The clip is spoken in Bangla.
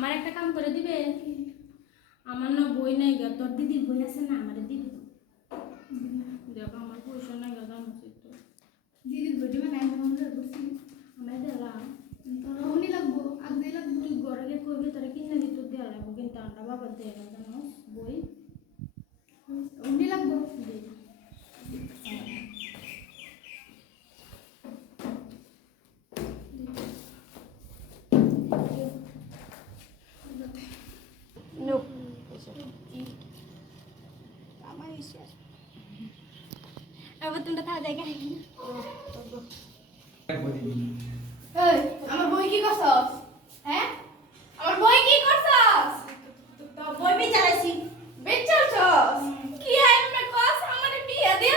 আমার একটা কাম করে দিবে। আমার না বই নাই গা, তোর দিদির বই আছে না, আমার দিদি দেখো আমার পয়সা নাই গা, জানো তো দিদির বই দিবে নাই মনে বসি আমার দিলাম তোরা উনি লাগবো আগে লাগবো তুই ঘরে গিয়ে করবি, তোরা কিনে দিত দেওয়া লাগবো, কিন্তু আমরা বাবা দেয় না জানো বই উনি লাগবো নো আমার ইচ্ছা আবার তোমরা তাহলে দেখে এই আমার বই কি করছস হ্যাঁ আমার বই কি করছস তো বই বিচারাইছি বিচারছস কি আই মে কস আমারে বিয়ে দিয়ে